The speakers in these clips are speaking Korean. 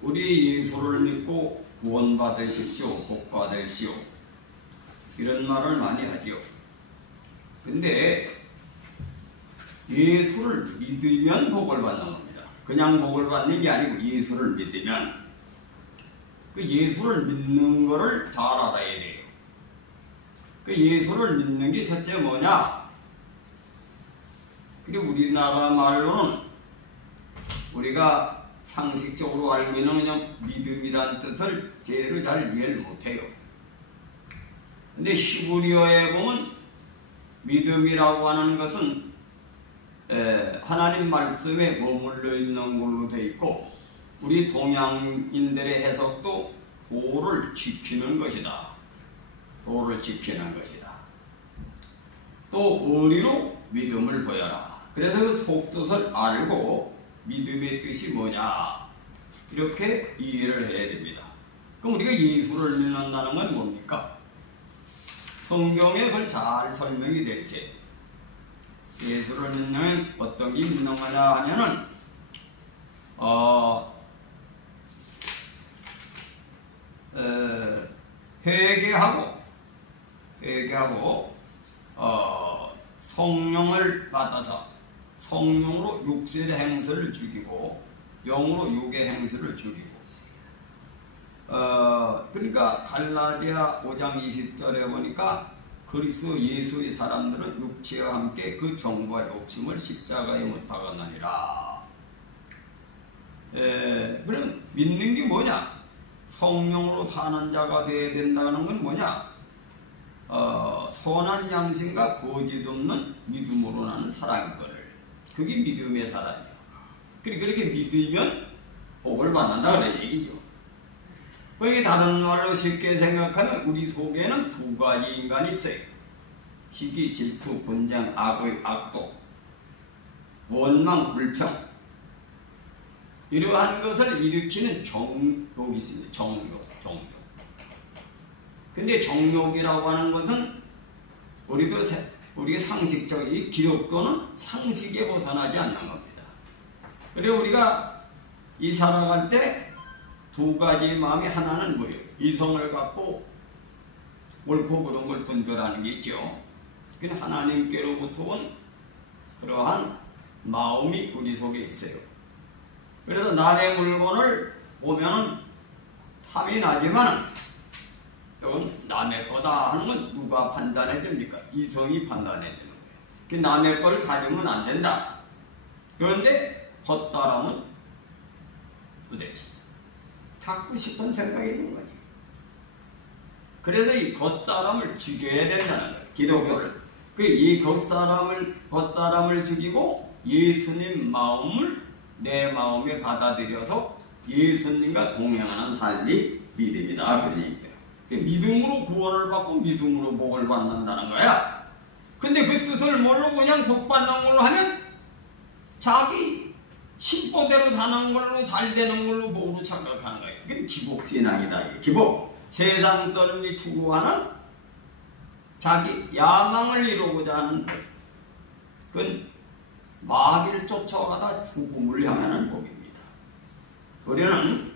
우리 예수를 믿고 구원받으십시오, 복받으십시오, 이런 말을 많이 하죠. 근데 예수를 믿으면 복을 받는 겁니다. 그냥 복을 받는 게 아니고 예수를 믿으면, 그 예수를 믿는 거를 잘 알아야 돼요. 그 예수를 믿는 게 첫째 뭐냐? 그리고 우리나라 말로는 우리가 상식적으로 알고 있는 그냥 믿음이란 뜻을 제대로 잘 이해를 못해요. 근데 히브리어에 보면 믿음이라고 하는 것은 하나님 말씀에 머물러 있는 걸로 되어 있고, 우리 동양인들의 해석도 도를 지키는 것이다. 도를 지키는 것이다. 또 의리로 믿음을 보여라. 그래서 그 속뜻을 알고 믿음의 뜻이 뭐냐, 이렇게 이해를 해야 됩니다. 그럼 우리가 예수를 믿는다는 건 뭡니까? 성경에 그걸 잘 설명이 되어 있어요. 예수를 믿는 어떤 게 믿는 거냐 하면은 회개하고 성령을 받아서 성령으로 육신의 행실을 죽이고 영으로 육의 행실을 죽이고, 그러니까 갈라디아 5장 20절에 보니까 그리스도 예수의 사람들은 육체와 함께 그 정과 욕심을 십자가에 못 박았느니라. 그럼 믿는 게 뭐냐? 성령으로 사는 자가 되어야 된다는 건 뭐냐? 선한 양심과 거짓 없는 믿음으로 나는 사랑거를. 그게 믿음의 사랑이야. 그렇게 믿으면 복을 받는다 그런 얘기죠. 이게 다른 말로 쉽게 생각하면 우리 속에는 두 가지 인간이 있어요. 희귀, 질투, 분쟁, 악의 악독, 원망, 불평, 이러한 것을 일으키는 정욕이 있습니다. 정욕. 근데 정욕이라고 하는 것은 우리가 상식적인 기독교는 상식에 벗어나지 않는 겁니다. 그리고 우리가 이 살아갈 때 두 가지 마음이, 하나는 뭐예요? 이성을 갖고 옳고 그른 걸 분별하는 게 있죠. 그건 하나님께로부터 온 그러한 마음이 우리 속에 있어요. 그래서 남의 물건을 보면 탐이 나지만 이건 남의 거다 하는 건 누가 판단해 줍니까? 이성이 판단해 주는 거예요. 그 남의 걸 가지면 안 된다. 그런데 겉사람은 어때? 갖고 싶은 생각이 있는 거지. 그래서 이 겉사람을 죽여야 된다는 거예요. 기독교를. 이 겉사람을 죽이고 예수님 마음을 내 마음에 받아들여서 예수님과 동행하는 삶이 믿음이다. 그러니까 믿음으로 구원을 받고 믿음으로 복을 받는다는 거야. 근데 그 뜻을 모르고 그냥 복 받는 걸로 하면 자기 신보대로 사는 걸로, 잘 되는 걸로 복으로 착각하는 거예요. 그게 기복신앙이다. 기복. 세상 사람이 추구하는 자기 야망을 이루고자 하는 것. 그건 마귀를 쫓아가다 죽음을 향하는 복입니다. 우리는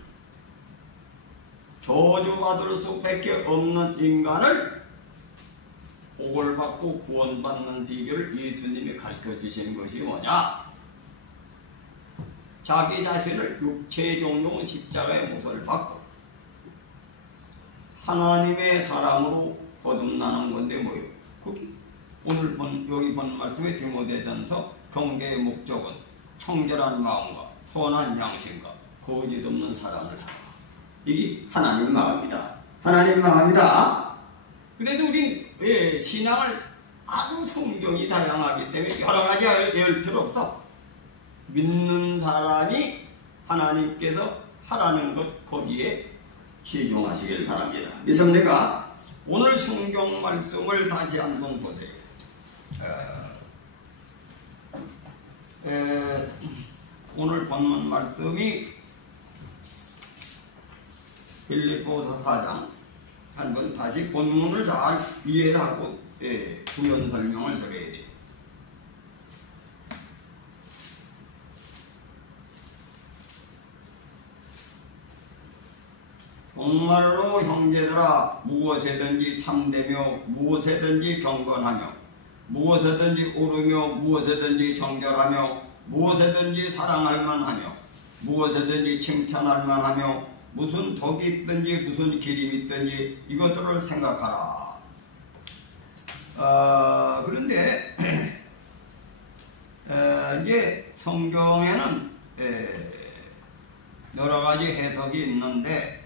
저주받을 수밖에 없는 인간을 복을 받고 구원받는 비결을 예수님이 가르쳐주신 것이 뭐냐? 자기 자신을 육체의 종용은 십자가의 못을 받고 하나님의 사랑으로 거듭나는 건데 뭐예요? 거기 오늘 여기 본 말씀의 디모데전서 경계의 목적은 청결한 마음과 선한 양심과 거짓 없는 사랑을 하라. 이게 하나님 마음이다. 하나님 마음이다. 그래도 우린 신앙을 아주 성경이 다양하기 때문에 여러 가지 열 필요 없어. 믿는 사람이 하나님께서 하라는 것 거기에 시종하시길 바랍니다. 믿습니까? 오늘 성경 말씀을 다시 한번 보세요. 오늘 본문 말씀이 빌립보서 4장. 한번 다시 본문을 잘 이해를 하고 부연 설명을 드려야 돼요. 정말로 형제들아 무엇에든지 참되며 무엇에든지 경건하며 무엇에든지 옳으며 무엇에든지 정결하며 무엇에든지 사랑할 만하며 무엇에든지 칭찬할 만하며 무슨 덕이 있든지 무슨 기림이 있든지 이것들을 생각하라. 그런데 이제 성경에는 여러 가지 해석이 있는데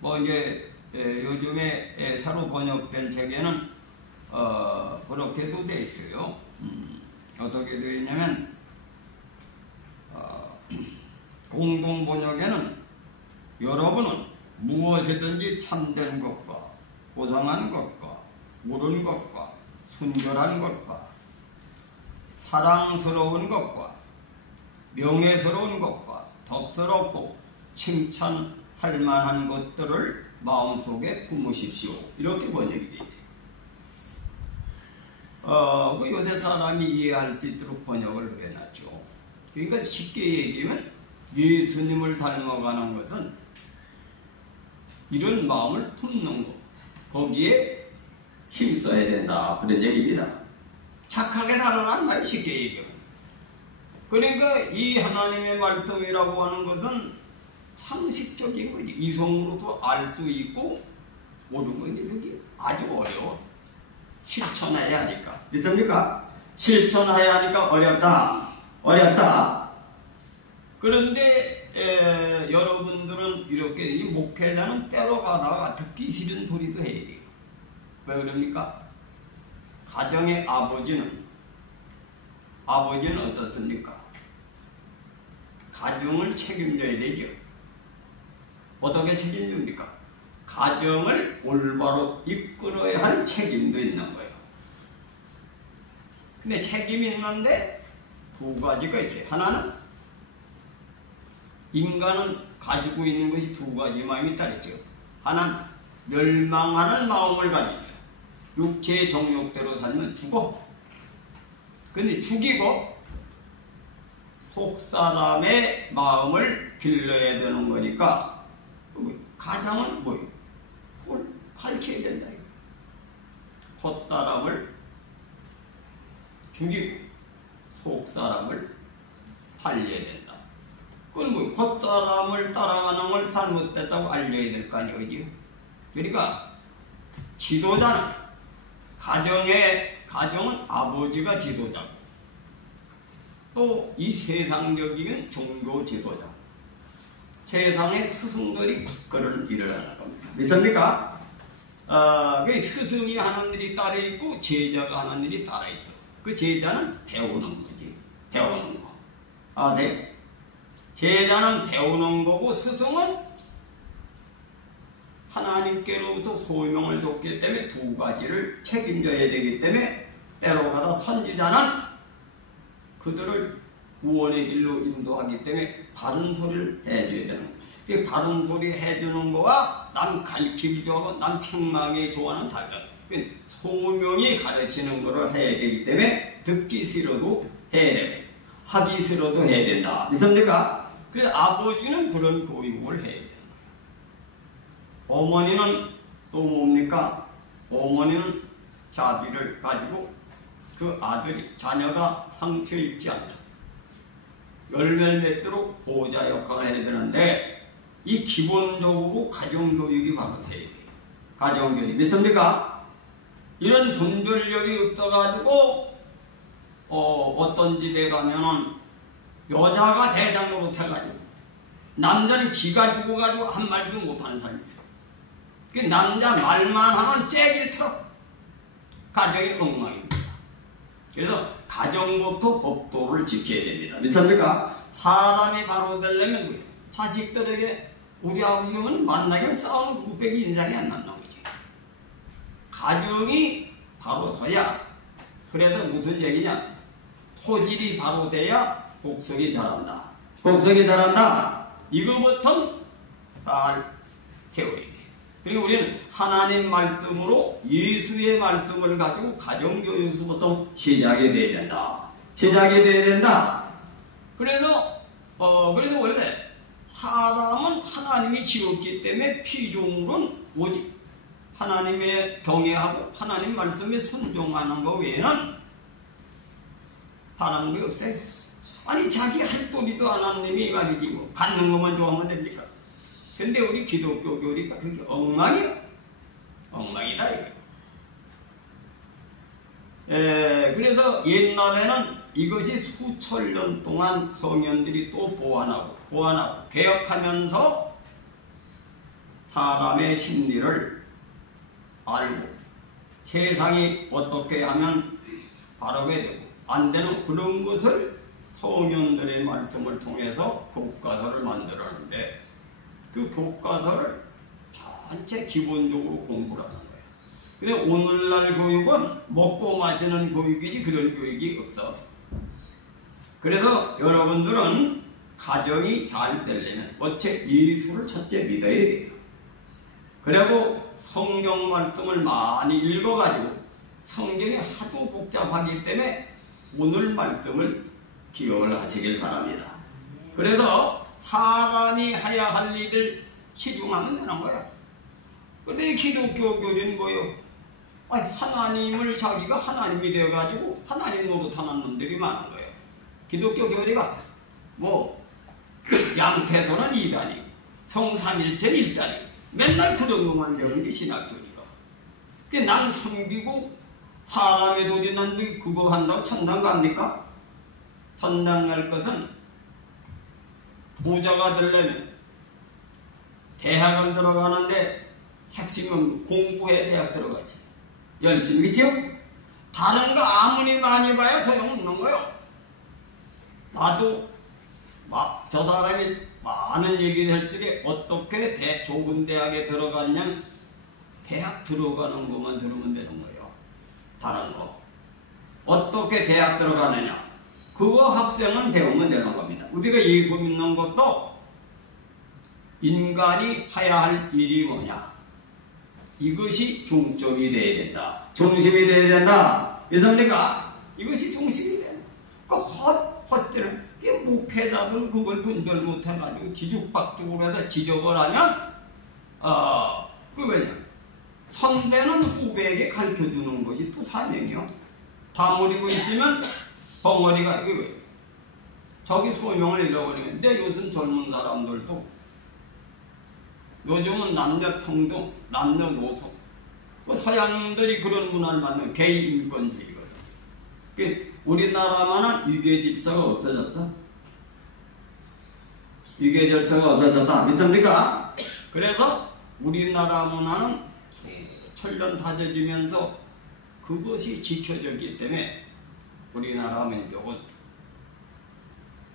뭐 이제 요즘에 새로 번역된 책에는 그렇게도 돼 있어요. 어떻게 되어 있냐면 공동 번역에는 여러분은 무엇이든지 참된 것과 고상한 것과 옳은 것과 순결한 것과 사랑스러운 것과 명예스러운 것과 덕스럽고 칭찬할 만한 것들을 마음속에 품으십시오. 이렇게 번역이 되어 있어요. 요새 사람이 이해할 수 있도록 번역을 해놨죠. 그러니까 쉽게 얘기하면 예수님을 닮아가는 것은 이런 마음을 품는 것, 거기에 힘써야 된다. 그런 얘기입니다. 착하게 살아라는 말이 쉽게 얘기하면. 그러니까 이 하나님의 말씀이라고 하는 것은 상식적인 거지. 이성으로도 알 수 있고 옳은 건데 그게 아주 어려워. 실천해야 하니까. 믿습니까? 실천해야 하니까 어렵다. 그런데 여러분들은 이렇게 이 목회자는 때로 가다가 듣기 싫은 소리도 해야 돼요. 왜 그럽니까? 가정의 아버지는 어떻습니까? 가정을 책임져야 되죠. 어떻게 책임집니까? 가정을 올바로 이끌어야 할 책임도 있는 거예요. 근데 책임이 있는데 두 가지가 있어요. 하나는 인간은 가지고 있는 것이 두 가지 마음이 있다 그랬죠. 하나는 멸망하는 마음을 가지고 있어요. 육체의 정욕대로 살면 죽어. 근데 죽이고 속사람의 마음을 길러야 되는 거니까 가장은 뭐예요? 그걸 가르쳐야 된다. 겉사람을 죽이고 속사람을 살려야 된다. 그건 뭐 겉사람을 따라가는 걸 잘못됐다고 알려야 될 거 아니에요. 그죠? 그러니까 지도자는 가정은 아버지가 지도자고 또 이 세상적인 종교 지도자 세상의 스승들이 그런 일을 하는 겁니다. 믿습니까? 그 스승이 하는 일이 따로 있고 제자가 하는 일이 따로 있어. 그 제자는 배우는 거지. 배우는 거. 아세요? 제자는 배우는 거고 스승은 하나님께로부터 소명을 줬기 때문에 두 가지를 책임져야 되기 때문에 때로 가다 선지자는 그들을 구원의 길로 인도하기 때문에 바른 소리를 해줘야 되는 거예요. 그 바른 소리 해주는 거와 남 가르치기 좋아하고 남 책망이 좋아하는 다른 소명이 가르치는 거를 해야 되기 때문에 듣기 싫어도 해야 되고 하기 싫어도 해야 된다. 믿습니까? 그래서 아버지는 그런 교육을 해야 돼요. 어머니는 또 뭡니까? 어머니는 자비를 가지고 그 자녀가 상처 입지 않도록 열매를 맺도록 보호자 역할을 해야 되는데 이 기본적으로 가정교육이 바로 돼야 돼요. 가정교육. 믿습니까? 이런 분별력이 없어가지고 어떤 집에 가면은 여자가 대장으로 태가지고 남자는 기가 죽어가지고 한 말도 못하는 사람이 있어요. 그 남자 말만 하면 쐐기를 틀어. 가정이 엉망입니다. 그래서 가정부터 법도를 지켜야 됩니다. 믿습니까? 사람이 바로 되려면 뭐예요? 자식들에게 우리 아버지는 만나면 싸우는 그것밖에 인상이 안 난다는 거지. 가정이 바로 서야. 그래서 무슨 얘기냐? 토질이 바로 돼야 곡성이 자란다. 곡성이 자란다. 이거부터 잘 세워야 돼. 그리고 우리는 하나님 말씀으로 예수의 말씀을 가지고 가정교육부터 시작이 돼야 된다. 시작이 돼야 된다. 그래서 원래 사람은 하나님이 지었기 때문에 피조물은 오직 하나님의 경외하고 하나님 말씀에 순종하는 것 외에는 다른 게 없어요. 아니 자기 할 도리도 안 하는 놈이 말이지 뭐 받는 것만 좋아하면 됩니까? 근데 우리 기독교 교리가 그게 엉망이야. 엉망이다 이거. 그래서 옛날에는 이것이 수천 년 동안 성현들이 또 보완하고 개혁하면서 사람의 심리를 알고 세상이 어떻게 하면 바르게 되고 안 되는 그런 것을 성현들의 말씀을 통해서 교과서를 만들었는데 그 교과서를 전체 기본적으로 공부를 하는 거예요. 근데 오늘날 교육은 먹고 마시는 교육이지 그런 교육이 없어. 그래서 여러분들은 가정이 잘 되려면 어째 예수를 첫째 믿어야 돼요. 그리고 성경 말씀을 많이 읽어가지고 성경이 하도 복잡하기 때문에 오늘 말씀을 기억을 하시길 바랍니다. 그래서 사람이 해야 할 일을 시중하면 되는 거야. 근데 기독교 교리는 뭐예요? 하나님을 자기가 하나님이 되어가지고 하나님 노릇하는 놈들이 많은 거예요. 기독교 교리가 뭐 양태소는 2단이고 성삼일체는 1단이고 맨날 그 정도만 배우는 게 신학교니까. 난 섬기고 사람의 도리 난 그거 한다고 천당 갑니까? 천당 갈 것은 부자가 되려면 대학을 들어가는데 핵심은 공부해 대학 들어가지. 열심히, 그치요? 다른 거 아무리 많이 봐야 소용없는 거요. 나도 저 사람이 많은 얘기를 할 적에 어떻게 좋은 대학에 들어가냐면 대학 들어가는 것만 들으면 되는 거예요. 다른 거. 어떻게 대학 들어가느냐. 그거 학생은 배우면 되는 겁니다. 우리가 예수 믿는 것도 인간이 해야 할 일이 뭐냐. 이것이 중점이 돼야 된다. 중심이 돼야 된다. 그렇습니까? 이것이 중심이 된다. 그 헛들은 목회자들 그걸 분별 못해가지고 뒤죽박죽으로 해서 지적을 하면 그 왜냐 선대는 후배에게 가르쳐주는 것이 또 사명이요. 다물이고 있으면 벙어리가 이게 왜 저기 소명을 잃어버리는데 요즘 젊은 사람들도 요즘은 남녀평등, 남녀노소 서양들이 그런 문화를 만든 개인 인권주의거든. 우리나라만은 위계질서가 없어졌어. 위계질서가 없어졌다. 믿습니까? 그래서 우리나라 문화는 천년 다져지면서 그것이 지켜졌기 때문에 우리나라 민족은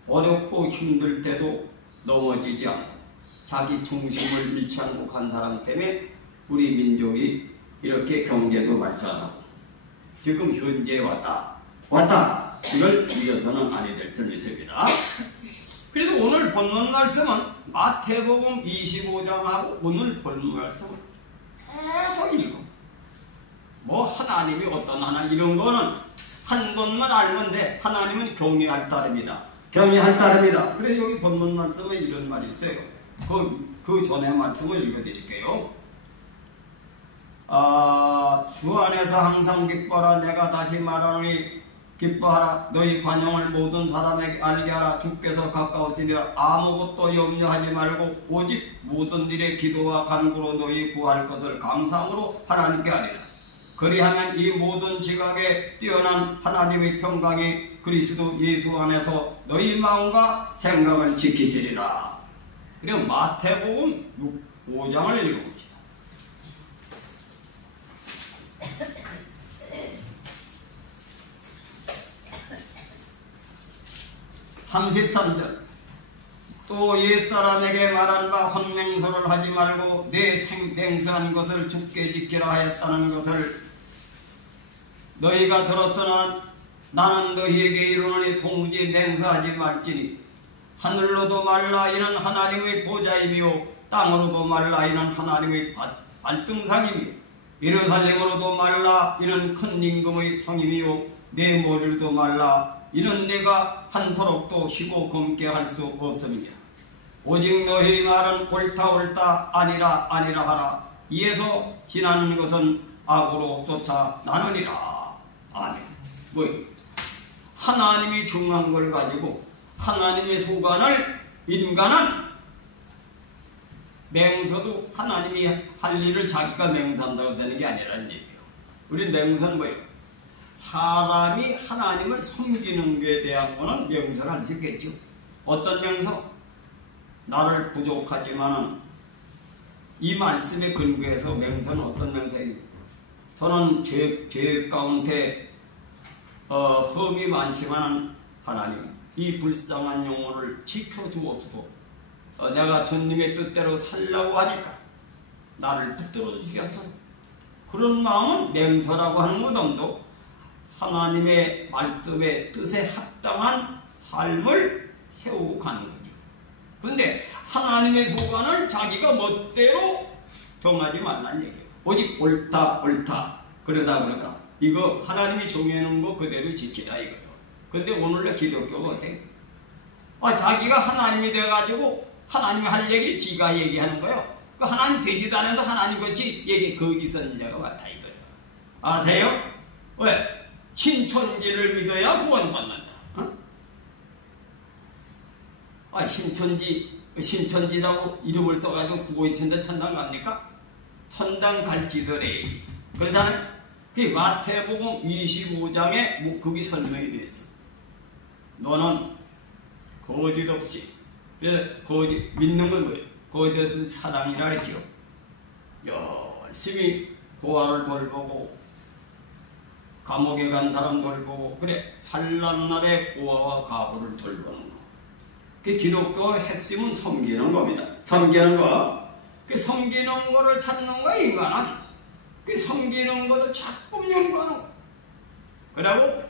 어렵고 힘들 때도 넘어지지 않고 자기 중심을 잃지 않고 간 사람 때문에 우리 민족이 이렇게 경제도 발전하고 지금 현재에 왔다. 이걸 잊어서는 아니 될 줄 믿습니다. 그래서 오늘 본문 말씀은 마태복음 25장하고 오늘 본문 말씀은 계속 읽어. 뭐 하나님이 어떤 하나님 이런 거는 한 번만 알면 돼. 하나님은 경외할 따름이다. 경외할 따름이다. 그래서 여기 본문 말씀에 이런 말이 있어요. 그 전에 말씀을 읽어드릴게요. 주 안에서 항상 기뻐하라. 내가 다시 말하노니 기뻐하라. 너희 관용을 모든 사람에게 알게 하라. 주께서 가까우시니라. 아무것도 염려하지 말고 오직 모든 일에 기도와 간구로 너희 구할 것을 감사함으로 하나님께 하리라. 그리하면 이 모든 지각에 뛰어난 하나님의 평강이 그리스도 예수 안에서 너희 마음과 생각을 지키시리라. 그리고 마태복음 5장을 읽어봅시다. 33절 또 옛사람에게 말한 바 혼맹소를 하지 말고 내 맹세한 것을 주께 지키라 하였다는 것을 너희가 들었으나 나는 너희에게 이르노니 동지 맹세하지 말지니 하늘로도 말라 이는 하나님의 보좌이며 땅으로도 말라 이는 하나님의 발등상이며 예루살렘으로도 말라 이는 큰 임금의 성임이요 내 머리로도 말라 이는 내가 한토록도 희고 검게 할 수 없음이냐. 오직 너희 말은 옳다 옳다 아니라 아니라 하라. 이에서 지나는 것은 악으로 쫓아 나느니라. 아멘. 하나님이 중요한 걸 가지고 하나님의 소관을 인간은 맹서도 하나님이 할 일을 자기가 맹세한다고 되는 게 아니라는 얘기예요. 우리 맹서는 뭐예요? 사람이 하나님을 섬기는 것에 대한 거는 맹서를 할 수 있겠죠. 어떤 맹서? 나를 부족하지만은 이 말씀에 근거해서 맹서는 어떤 맹서예요? 저는 죄 가운데 흠이 많지만은 하나님 이 불쌍한 영혼을 지켜주옵소서. 내가 주님의 뜻대로 살려고 하니까 나를 붙들어 주시옵소서. 그런 마음은 맹서라고 하는 것도 하나님의 말씀의 뜻에 합당한 삶을 세우고 가는 거죠. 그런데 하나님의 소관을 자기가 멋대로 정하지 말라는 얘기예요. 오직 옳다 옳다 그러다 보니까 이거 하나님이 정해놓은 거 그대로 지키라 이거예요. 근데 오늘날 기독교가 어때요? 자기가 하나님이 돼가지고 하나님이 할 얘기를 지가 얘기하는 거예요. 그 하나님 되지도 않아도 하나님 같이 얘기 거기 선지자가 같아 이거예요. 아세요? 왜? 신천지를 믿어야 구원받는다. 신천지라고 이름을 써가지고 구호이천자 천당 갑니까? 천당 갈지더래. 그러잖아요. 그 마태복음 25장에 거기 설명이 되어 있어. 너는 거짓 없이 거짓 믿는 건 뭐예요? 거짓 없이 사랑이라 그랬죠. 열심히 고아를 돌보고 감옥에 간 사람 돌보고 그래 환난 날에 고아와 가부를 돌보는 거. 그 기독교의 핵심은 섬기는 겁니다. 섬기는 거. 그 섬기는 거를 찾는 거야 인간은. 그 섬기는 거를 자꾸 연구하는 거. 그리고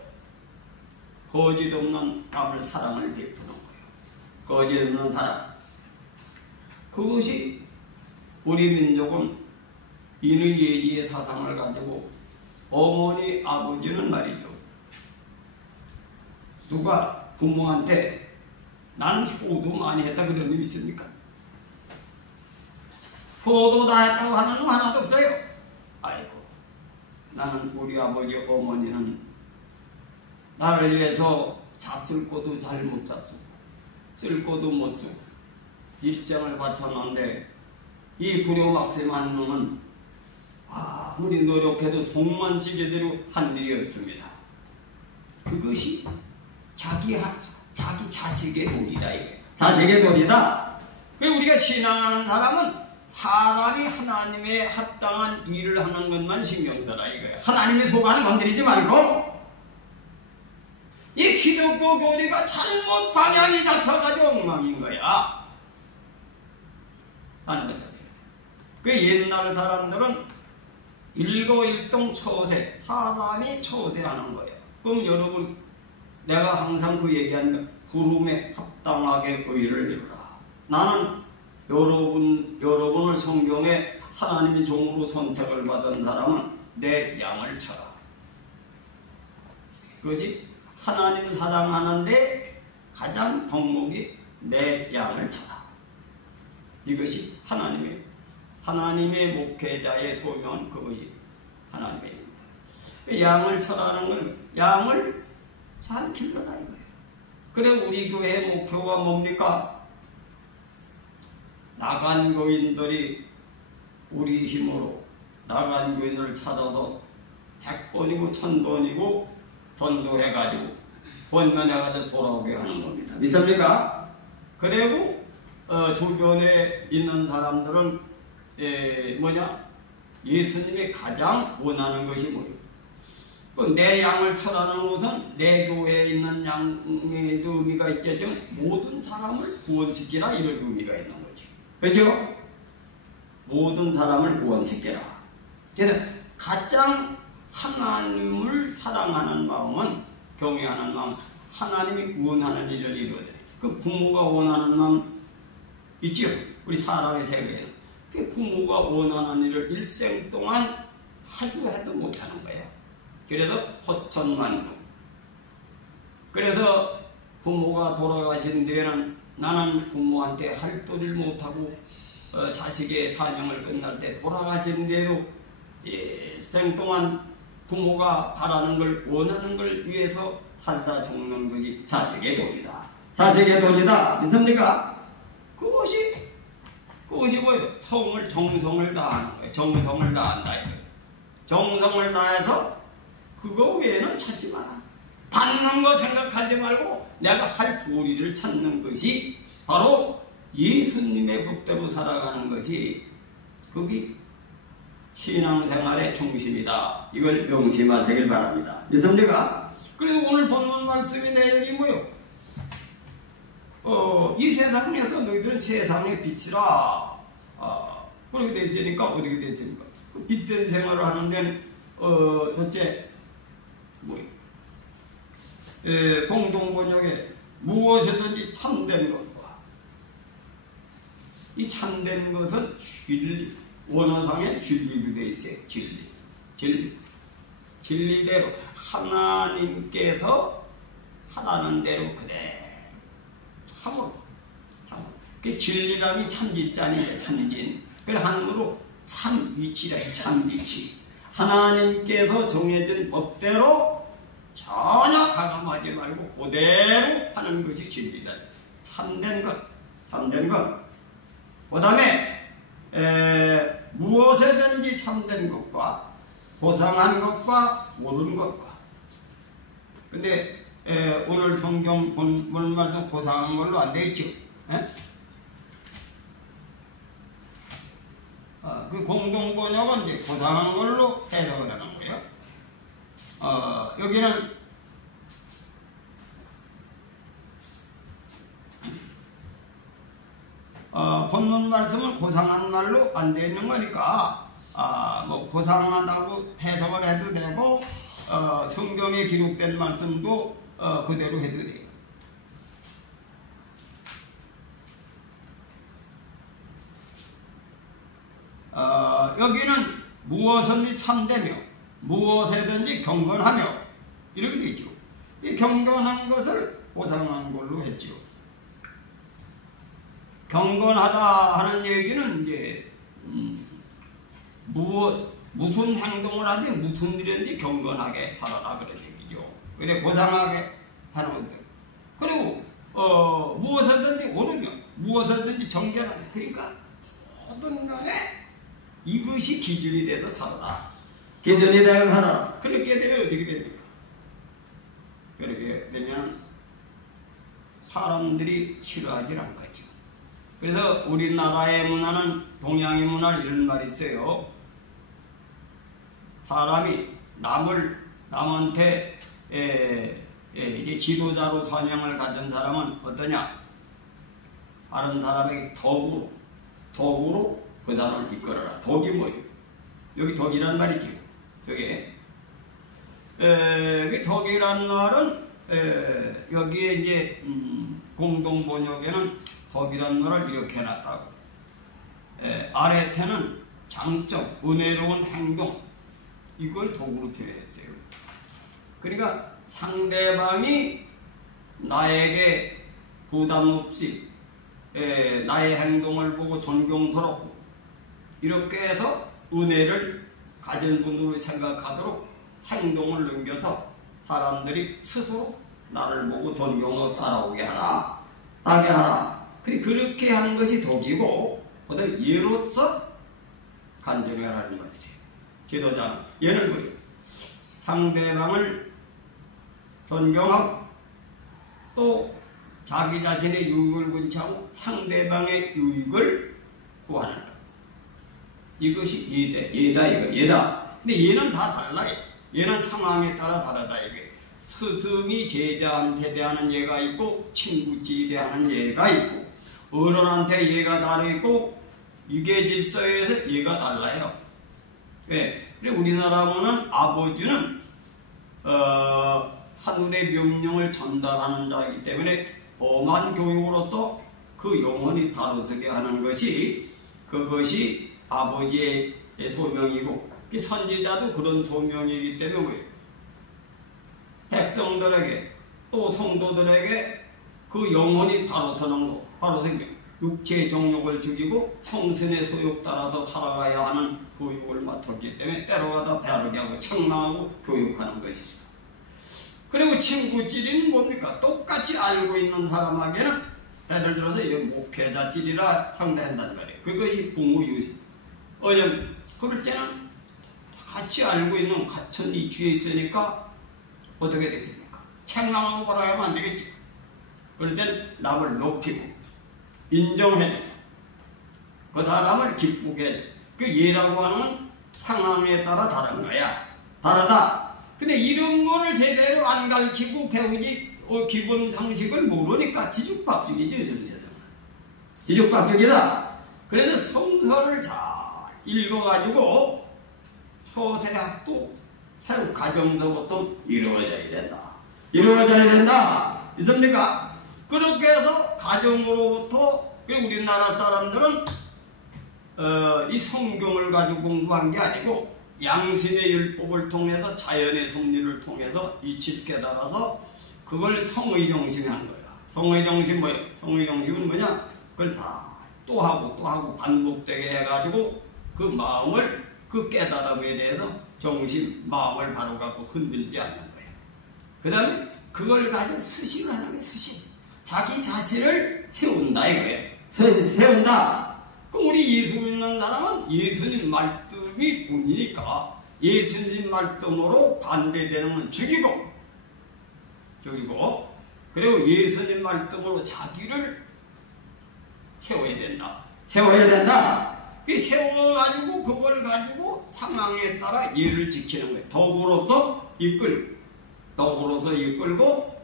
거짓 없는 남을 사랑을 베푸는 거예요. 거짓 없는 사랑. 그것이 우리 민족은 인의 예지의 사상을 가지고 어머니 아버지는 말이죠. 누가 부모한테 난 효도 많이 했다 그런 놈 있습니까? 효도 다 했다고 하는 놈 하나도 없어요. 아이고 나는 우리 아버지 어머니는 나를 위해서 잡술 것도 잘 못 잡수고 쓸 것도 못 쓰고 일생을 바쳤는데 이 불효막심한 놈은 아무리 노력해도 속만 시제대로 한 일이 없습니다. 그것이 자기 자식의 돈이다. 이게. 자식의 돈이다. 그리고 우리가 신앙하는 사람은 사람이 하나님의 합당한 일을 하는 것만 신경 써라 이거예요. 하나님의 소관을 건드리지 말고 이 기독교 교리가 잘못 방향이 잡혀가지고 엉망인 거야. 하는 거죠. 그 옛날 사람들은 일거일동 처세, 사람이 처세하는 거예요. 그럼 여러분, 내가 항상 그 얘기하는 거, 구름에 합당하게 의를 이루라. 나는 여러분을 성경에 하나님의 종으로 선택을 받은 사람은 내 양을 쳐라. 그것이 하나님을 사랑하는데 가장 덕목이 내 양을 쳐라. 이것이 하나님의 목회자의 소명은 그것이 하나님의 양을 쳐라는 건 양을 잘 길러라 이거예요. 그래 우리 교회의 목표가 뭡니까? 나간 교인들이 우리 힘으로 나간 교인을 찾아서 100번이고 1000번이고 전도해가지고 권면해가지고 돌아오게 하는 겁니다. 믿습니까? 그리고 주변에 있는 사람들은 예수님이 가장 원하는 것이 뭐예요? 내 양을 쳐라는 것은 내 교회에 있는 양에도 의미가 있겠죠. 모든 사람을 구원시키라 이런 의미가 있는 거지. 그렇죠? 모든 사람을 구원시키라. 그래서 가장 하나님을 사랑하는 마음은 경외하는 마음, 하나님이 원하는 일을 이루어야. 그 부모가 원하는 마음 있죠? 우리 사람의 세계에는. 그 부모가 원하는 일을 일생 동안 하도 해도 못하는 거예요. 그래서 허천만고. 그래서 부모가 돌아가신 뒤에는 나는 부모한테 할 도리를 못하고 자식의 사명을 끝날 때 돌아가신 대로 일생 동안 부모가 바라는 걸 원하는 걸 위해서 살다 죽는 것이 자식의 도리다. 자식의 도리다. 믿습니까? 그것이 뭐예요? 정성을 다하는 거예요. 정성을 다한다 이거예요. 정성을 다해서 그거 외에는 찾지 마라. 받는 거 생각하지 말고 내가 할 도리를 찾는 것이 바로 예수님의 법대로 살아가는 것이 거기 신앙생활의 중심이다. 이걸 명심하시길 바랍니다. 믿습니까? 그래서 오늘 본문 말씀의 내용이 뭐예요? 이 세상에서 너희들은 세상의 빛이라. 그렇게 되었으니까 어떻게 되었습니까? 그 빛된 생활을 하는 데는 도대체 뭐예요? 공동번역에 무엇이든지 참된 것과 이 참된 것은 진리, 원어상에 진리로 되어 있어요. 진리대로 하나님께서 하라는 대로 그대로 참으로 그 진리라니 참짓자니까 참진. 그래서 한문으로 참이치라. 참이치. 하나님께서 정해진 법대로 전혀 가감하지 말고 그대로 하는 것이 진리다. 참된 것. 그 다음에 무엇에든지 참된 것과 고상한 것과 옳은 것과. 근데 오늘 성경 본 말씀 고상한 걸로 안 되어 있죠. 그 공동번역은 이제 고상한 걸로 해석을 하는 거예요. 여기는 본문 말씀은 고상한 말로 안 되어 있는 거니까 뭐 고상하다고 해석을 해도 되고 성경에 기록된 말씀도 그대로 해도 돼요. 여기는 무엇든지 참되며 무엇에든지 경건하며 이렇게 되죠. 이 경건한 것을 고상한 걸로 했죠. 경건하다 하는 얘기는 이제 무슨 행동을 하든 무슨 일인지 경건하게 살아라 그런 얘기죠. 그래 고상하게 하는 것들. 그리고 무엇이든지 오르며 무엇이든지 정결하게. 그러니까 모든 면에 이것이 기준이 돼서 살아라. 기준이 되면 살아라. 그렇게 되면 어떻게 됩니까? 그렇게 되면 사람들이 싫어하지 않겠죠. 그래서 우리나라의 문화는 동양의 문화는 이런 말이 있어요. 사람이 남한테 이제 지도자로 사명을 가진 사람은 어떠냐? 다른 사람에게 덕으로 그 사람을 이끌어라. 덕이 뭐예요? 여기 덕이라는 말이죠. 저게 덕이라는 말은 여기에 이제 공동번역에는 덕이라는 말을 이렇게 해놨다고. 아래 태는 장점, 은혜로운 행동, 이걸 덕으로 표현했어요. 그러니까 상대방이 나에게 부담 없이 나의 행동을 보고 존경스럽고 이렇게 해서 은혜를 가진 분으로 생각하도록 행동을 넘겨서 사람들이 스스로 나를 보고 존경하고 따라오게 하라, 따게 하라. 그렇게 하는 것이 덕이고, 그다음 예로서 간절히 하라는 말이지. 지도자는 예를 들어 상대방을 존경하고 또 자기 자신의 유익을 군치하고 상대방의 유익을 구하는 것. 이것이 예다. 근데 얘는 다 달라요. 얘는 상황에 따라 다르다. 이게 스승이 제자한테 대하는 예가 있고 친구끼리 대하는 예가 있고 어른한테 예가 다르고 유계 질서에서 예가 달라요. 왜? 우리나라 문은 아버지는 하늘의 명령을 전달하는 자이기 때문에 엄한 교육으로서 그 영혼이 바로서게 하는 것이 그것이 아버지의 소명이고 선지자도 그런 소명이기 때문에 백성들에게 또 성도들에게 그 그 영혼이 바로 서는 거, 바로 생명. 육체의 정욕을 죽이고 성신의 소욕 따라서 살아가야 하는 교육을 맡았기 때문에 때로가다 배르게 하고 책망하고 교육하는 것이죠. 그리고 친구끼리는 뭡니까? 똑같이 알고 있는 사람에게는 예를 들어서 목회자끼리라 상대한다는 거예요. 그것이 부모 유식. 그럴 때는 같이 알고 있는 같은 이치에 있으니까 어떻게 되겠습니까? 책망하고 뭐라 하면 안 되겠지. 그럴 땐 남을 높이고 인정해주고 그 사람을 기쁘게 해줘. 그 예라고 하는 상황에 따라 다른 거야. 다르다. 근데 이런 거를 제대로 안 가르치고 배우지 기본 상식을 모르니까 뒤죽박죽이지. 전체는 뒤죽박죽이다. 그래서 성서를 잘 읽어가지고 소세학도 새로 가정서부터 이루어져야 된다. 이루어져야 된다. 있습니까? 그렇게 해서 가정으로부터, 그리고 우리나라 사람들은 이 성경을 가지고 공부한 게 아니고 양심의 율법을 통해서 자연의 섭리를 통해서 이치를 깨달아서 그걸 성의 정신이 한 거야. 성의 정신 뭐예요? 성의 정신은 뭐냐? 그걸 다 또 하고 반복되게 해가지고 그 마음을, 그 깨달음에 대해서 정신, 마음을 바로 갖고 흔들지 않는 거예요. 그 다음에 그걸 가지고 수식을 하는 거예요. 수식. 자기 자신을 세운다 이거예요. 세운다. 그럼 우리 예수 믿는 사람은 예수님 말씀이 본이니까 예수님 말씀으로 반대되는 건 죽이고 그리고 예수님 말씀으로 자기를 세워야 된다. 그 세워가지고 그걸 가지고 상황에 따라 예를 지키는 거예요. 더불어서 이끌고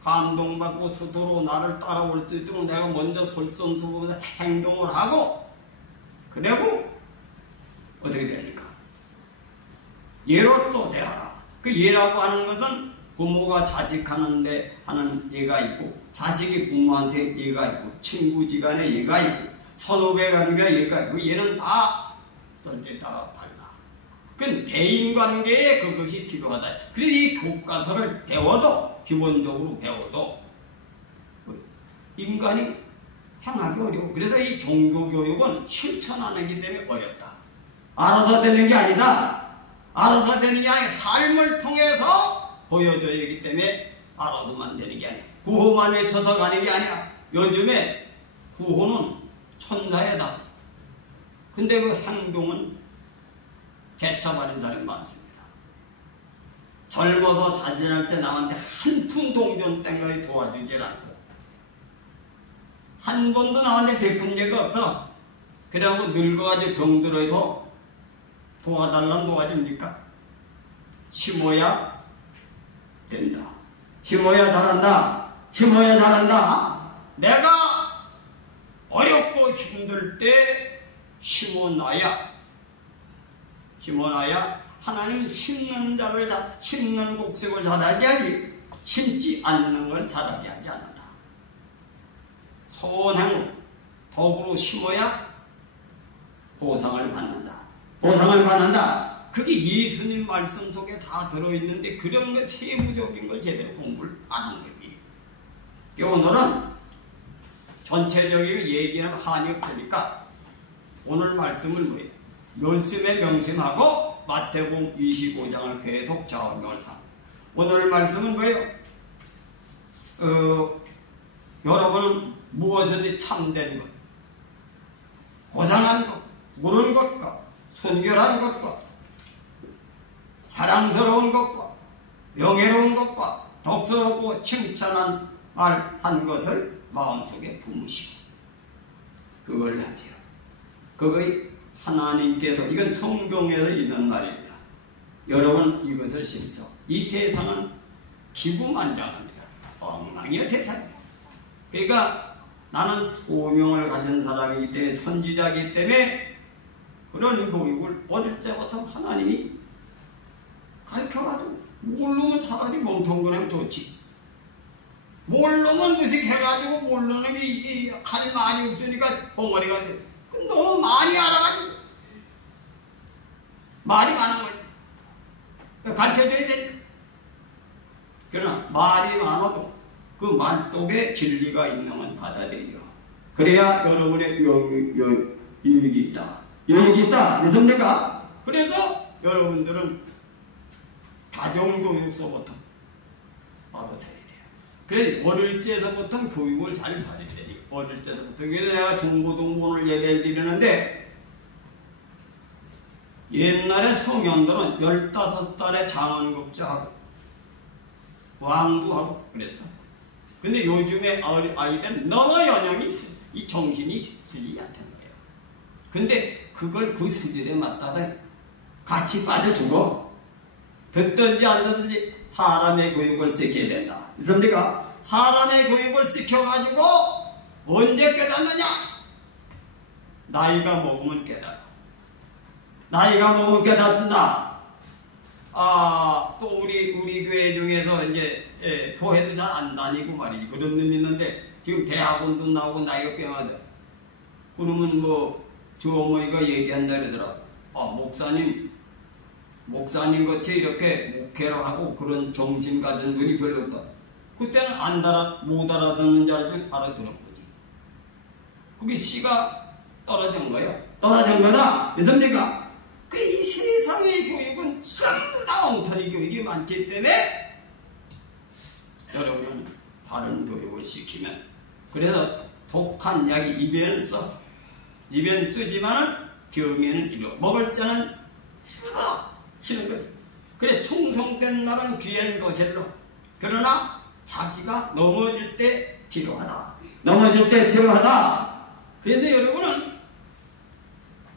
감동받고 스스로 나를 따라올 수 있도록 내가 먼저 솔선수범해서 행동을 하고, 그리고 어떻게 됩니까? 예로서 대하라. 그 예라고 하는 것은 부모가 자식하는데 하는 예가 있고, 자식이 부모한테 예가 있고, 친구지간에 예가 있고, 선후배 관계에 예가 있고, 얘는 다 절대 따라 달라. 그건 대인관계에 그것이 필요하다. 그래서 이 교과서를 배워도, 기본적으로 배워도 인간이 행하기 어려워. 그래서 이 종교교육은 실천하기 때문에 어렵다. 알아서 되는 게 아니다. 알아서 되는 게 아니라 삶을 통해서 보여줘야 하기 때문에 알아서만 되는 게 아니야. 구호만 외쳐서 가는 게 아니야. 요즘에 구호는 천사에다. 근데 그 행동은 개차버린 사람이 많습니다. 젊어서 자진할 때 남한테 한 푼 동전 땡거리 도와주질 않고, 한 번도 남한테 베푼 예가 없어. 그래갖고 늙어가지고 병들어서 도와달라면 도와줍니까? 심어야 된다. 심어야 잘한다. 내가 어렵고 힘들 때 심어놔야 하나님 심는 자를 심는 곡식을 자라게 하지, 심지 않는 걸 자라게 하지 않는다. 선행으로 더불어 심어야 보상을 받는다. 그게 예수님 말씀 속에 다 들어있는데 그런 거 세부적인 걸 제대로 공부를 안 한 거지. 오늘은 전체적인 얘기는 한이 없으니까 오늘 말씀은 뭐예요? 말씀에 명심하고 마태복음 25장을 계속 적용을 삼. 오늘 말씀은 뭐예요? 여러분은 무엇이든지 참된 것, 고상한 것, 옳은 것과 순결한 것과 사랑스러운 것과 명예로운 것과 덕스럽고 칭찬한 말 한 것을 마음속에 품으시고 그걸 하세요. 그거의 하나님께서, 이건 성경에서 있는 말입니다. 여러분 이것을 심서. 이 세상은 기구만장합니다. 엉망이야 세상이. 그러니까 나는 소명을 가진 사람이기 때문에, 선지자이기 때문에 그런 교육을 어릴 때부터 하나님이 가르쳐가지고, 모르면 차라리 멍텅그러면 좋지. 모르면 무식해가지고 모르는 게 할 말이 없으니까 벙어리가 돼. 너무 많이 알아가지고 말이 많은 거지. 가르쳐줘야 되니까. 그러나 말이 많아도 그 말 속에 진리가 있는 건 받아들여. 그래야 여러분의 유익이 있다. 유익이 있다. 믿습니까? 그래서 여러분들은 가정교육서부터 바로 돼야 돼요. 그래서 어릴 때서부터 교육을 잘 받아야 돼요. 어릴 때서부터. 그래서 내가 중고등본을 예배를 드리는데 옛날에 성현들은 15살에 장원급제하고 왕도 하고 그랬어. 근데 요즘에 아이들은 너무 연령이 이 정신이 쓰지 않던 거예요. 근데 그걸 그 수준에 맞다가 같이 빠져 죽어. 듣든지 안 듣든지 사람의 교육을 시켜야 된다. 믿습니까? 사람의 교육을 시켜가지고 언제 깨닫느냐? 나이가 먹으면 깨달아. 나이가 먹으면 깨닫는다. 또 우리 교회 중에서 이제 교회도 잘 안 다니고 말이지. 그런 놈이 있는데 지금 대학원도 나오고 나이가 꽤 많아. 그러면 저 어머니가 얘기한다 그러더라. 목사님 같이 이렇게 목회를 하고 그런 정신 가진 분이 별로 없다. 그때는 못 알아듣는 줄 알고 알아들은 거지. 그게 씨가 떨어진 거예요. 떨어진 거다. 믿습니까? 그래, 이 세상의 교육은 참 엉터리 교육이 많기 때문에 여러분은 바른 교육을 시키면, 그래서 독한 약이 입에는 써. 입에는 쓰지만은 경에는 이루. 먹을 자는 싫은 거예요. 그래, 충성된 말은 귀한 것일로. 그러나 자기가 넘어질 때 필요하다. 넘어질 때 필요하다. 그래서 여러분은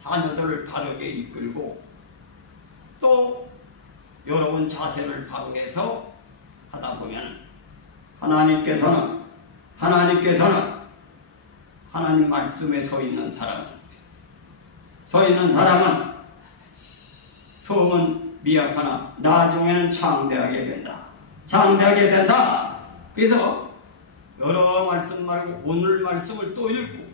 자녀들을 바르게 이끌고 또 여러분 자세를 바로 해서 하다 보면 하나님께서는 하나님 말씀에 서 있는 사람은 처음은 미약하나 나중에는 창대하게 된다. 그래서 여러 말씀 말고 오늘 말씀을 또 읽고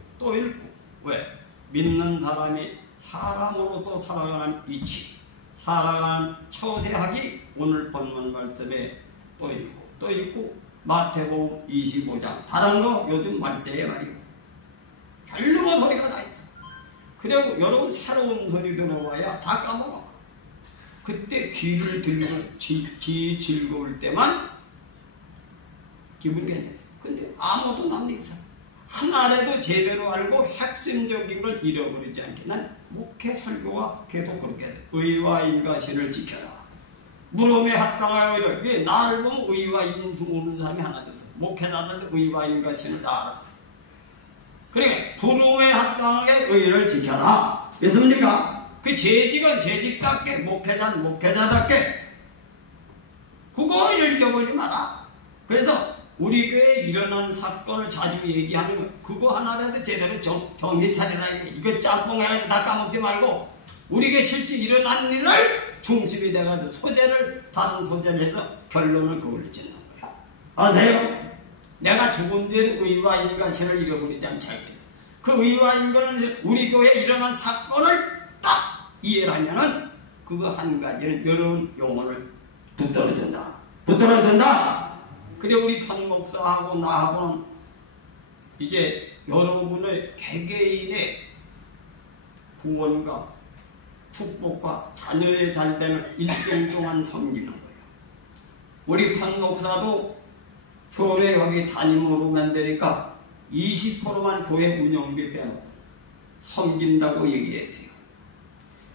왜? 믿는 사람이 사람으로서 살아가는 이치, 살아가는 처세하기, 오늘 본문 말씀에 또 읽고 마태복음 25장. 다른 거 요즘 말세에 말이요. 별로 소리가 다 있어. 그리고 여러분 새로운 소리 들어와야 다 까먹어. 그때 귀를 들고 즐거울 때만 기분이 괜찮아. 근데 아무도 남기사 하나라도 제대로 알고 핵심적인 걸 잃어버리지 않게. 난 목회 설교가 계속 그렇게 돼. 의와 인과신을 지켜라. 물음에 합당하여 이럴. 왜 나를 보면 의와 인수 모르는 사람이 하나도 없어. 목회자들도 의와 인과신을 다 알아. 그래, 부름에 합당하게 의를 지켜라. 믿습니까? 그 재직은 재직답게, 목회자는 목회자답게. 그거 잊어버리지 마라. 그래서 우리 교회에 일어난 사건을 자주 얘기하는 거, 그거 하나라도 제대로 정신 차리라. 이거 짬뽕 해가지고 다 까먹지 말고, 우리 교회에 실제 일어난 일을 중심이 돼가지고 다른 소재를 해서 결론을 그걸로 짓는 거예요. 아세요? 내가 죽은 뒤엔 의와 인과신을 잃어버리지 않게 하기 위해서. 그 의와 인과는 우리 교회에 일어난 사건을 딱 이해를 하면은 그거 한 가지는 여러분 영혼을 붙들어준다. 그래, 우리 판목사하고 나하고는 이제 여러분의 개개인의 구원과 축복과 자녀의 잘됨을 일생 동안 섬기는 거예요. 우리 판목사도 교회 여기 담임으로 만드니까 20%만 교회 운영비 빼놓고 섬긴다고 얘기했어요.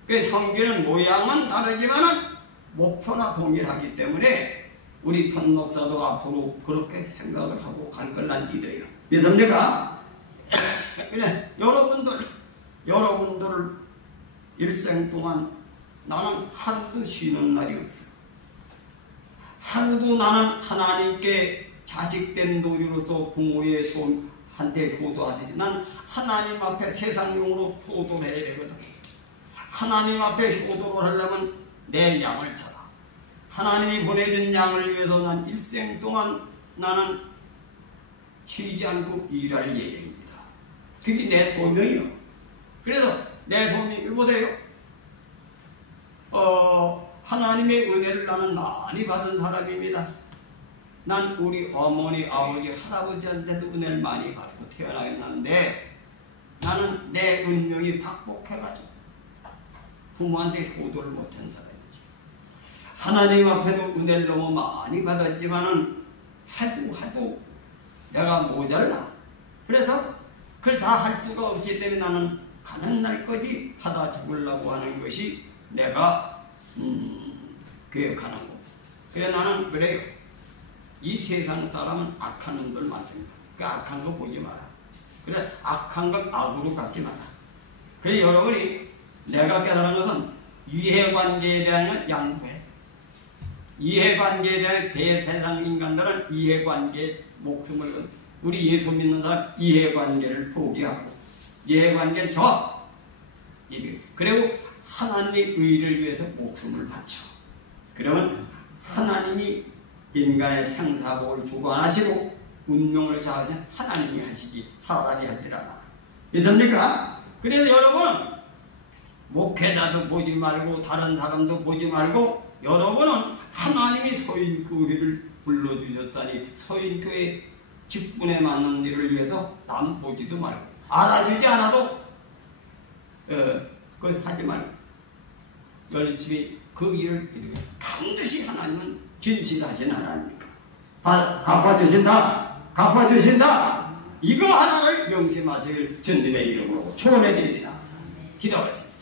그 섬기는 모양은 다르지만은 목표나 동일하기 때문에 우리 판목사도 앞으로 그렇게 생각을 하고 갈 걸 난 믿어요. 믿습니까? 그래, 여러분들 일생 동안 나는 하루도 쉬는 날이 없어. 하루도 나는 하나님께 자식된 도리로서 부모의 한테 효도하듯이 난 하나님 앞에 세상용으로 효도를 해야 되거든. 하나님 앞에 효도를 하려면 내 양을 쳐라. 하나님이 보내준 양을 위해서 난 일생 동안 나는 쉬지 않고 일할 예정입니다. 그게 내 소명이요. 그래서 내 소명이 보세요. 하나님의 은혜를 나는 많이 받은 사람입니다. 난 우리 어머니, 아버지, 할아버지한테도 은혜를 많이 받고 태어나겠는데 나는 내 운명이 박복해가지고 부모한테 효도를 못한 사람이지. 하나님 앞에도 은혜를 너무 많이 받았지만은 해도 내가 모자라. 그래서 그걸 다 할 수가 없기 때문에 나는 가는 날까지 하다 죽으려고 하는 것이 내가 계획하는 거. 그래 나는 그래요. 이 세상 사람은 악한 놈들 많습니다. 그 악한 거 보지 마라. 그래 악한 걸 악으로 갖지 마라. 그래 여러분이 내가 깨달은 것은 이해관계에 대한 양보해. 이해관계에 대한 대세상 인간들은 이해관계에 목숨을 건. 우리 예수 믿는 사람 이해관계를 포기하고 이해관계는 그리고 하나님의 의를 위해서 목숨을 바쳐. 그러면 하나님이 인간의 생사복을 주관하시고 운명을 좌우하신 하나님이 하시지 사람이 하질 않아. 믿습니까? 그래서 여러분은 목회자도 보지 말고 다른 사람도 보지 말고 여러분은 하나님이 서인교회를 불러주셨다니 서인교회 직분에 맞는 일을 위해서 남 보지도 말고 알아주지 않아도 그걸 하지 말고 열심히 그 일을 이루고 반드시 하나님은 진실하신 하나님입니까? 갚아주신다. 이거 하나를 명심하실 주님의 이름으로 초원해 드립니다. 기도하겠습니다.